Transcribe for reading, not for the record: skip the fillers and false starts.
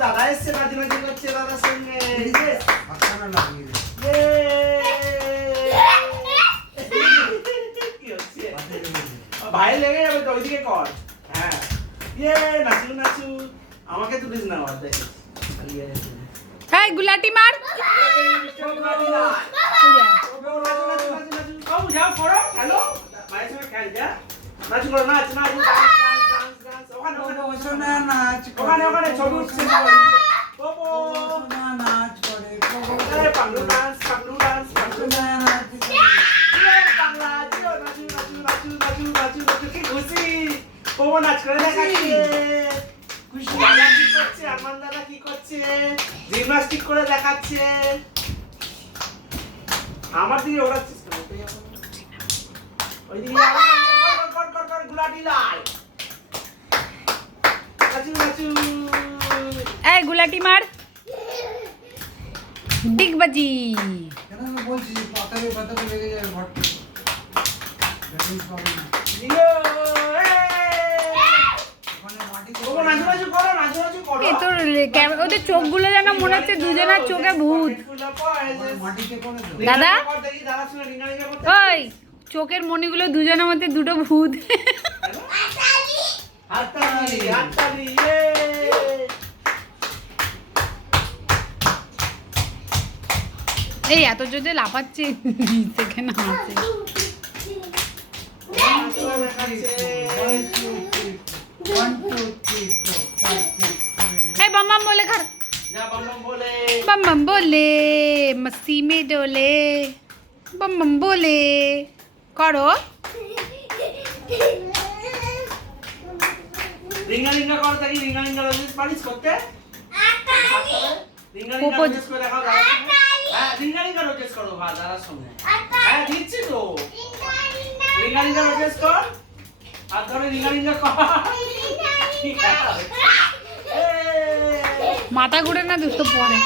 দাদা এসছে নাচি করছে দাদার সঙ্গে ভাই লেগে যাবে তো ওইদিকে কর। হ্যাঁ নাচু আমাকে তুলিস না আমার দেখে এই গুলাটি মার যাও করো খেলো ভাইয়ের সঙ্গে খেল যা নাচ করো নাচ ওখানে ছবি উঠছে পাগলু ডান্স কি খুশি ও নাচ করে দেখাচ্ছে দাদা কি করছে আমার দাদা কি করছে জিমনাস্টিক করে দেখাচ্ছে আমার দিকে ওড়াচ্ছিস ওইদিকে কর গুলাটি লাই নাচু এই গুলাটি মার ডিগবাজি ওদের চোখগুলো যেন মনে হচ্ছে দুজনের চোখে ভূত দাদা ওই চোখের মণিগুলো দুজনের মধ্যে দুটো ভূত এই এত জোরে লাফাচ্ছে সেখানে আছে बम बम बोले घर बम बम बोले मस्ती में डोले बम बम बोले करो रिंगा रिंगा करो ताकि रिंगा रिंगा रोजेस पारिस करते रिंगा रिंगा रोजेस को देखाओ हां रिंगा रिंगा रोजेस करो हां दादा सामने हां দিচ্ছি তো रिंगा रिंगा रोजेस कर हाथ ধরে रिंगा रिंगा कर মাথা ঘুরে না দুটো পরে